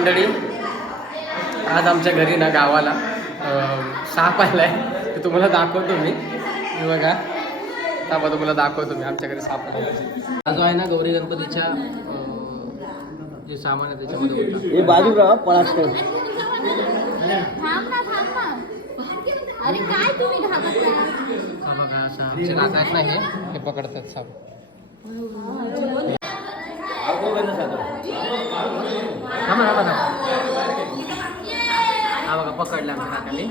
मंडळी आज आमच्या घरी ना गावाला साप आलाय. ते तुम्हाला दाखवतो मी. हे बघा. थांबा तुम्हाला दाखवतो मी आमच्या घरी साप आलाय. हा जो आहे ना गौरी गणपतीच्या जे सामान आहे त्याच्यामध्ये होता हे बाजू राहा पळास हा बघा हे. हे पकडतात साप. थांबा थांबा थांबा. हा बघा पकडला आमच्या काकाने.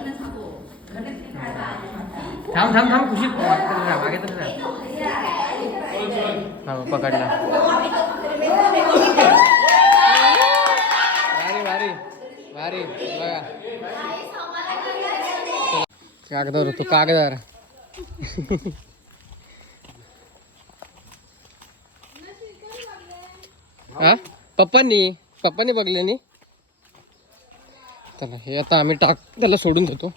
थांब थांब थांब खुशी मागे तर हा पकडला. भारी भारी भारी बघा. कागदावर होतो कागदावर. हा? पप्पांनी पप्पांनी बघले नी. चला हे आता आम्ही टाक त्याला सोडून देतो.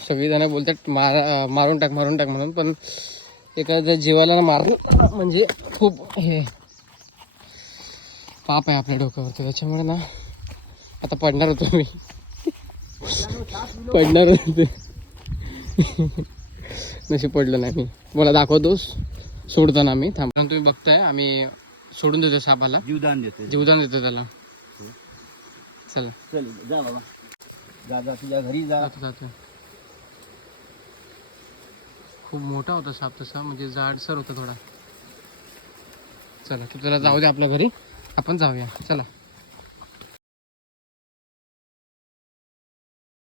सगळी जण बोलतात मार मारून टाक मारून टाक म्हणून पण एखाद्या जीवाला ना मारणं म्हणजे खूप हे. पाप आहे आपल्या डोक्यावरती त्याच्यामुळे ना आता पडणार होतो मी. पडणार होते. नशी पडलं नाही मी. मला दाखवतोस सोडताना आम्ही. थांबून तुम्ही बघताय आम्ही सोडून देतो सापाला. जीवदान देते जीवदान देतो त्याला. चला. चल जा बाबा. जा जा तुझ्या घरी जा. जातो जातो. खूप मोठा होता साप तसा म्हणजे जाडसर होता थोडा. चला तू त्याला जाऊ दे आपल्या घरी. आपण जाऊया. चला.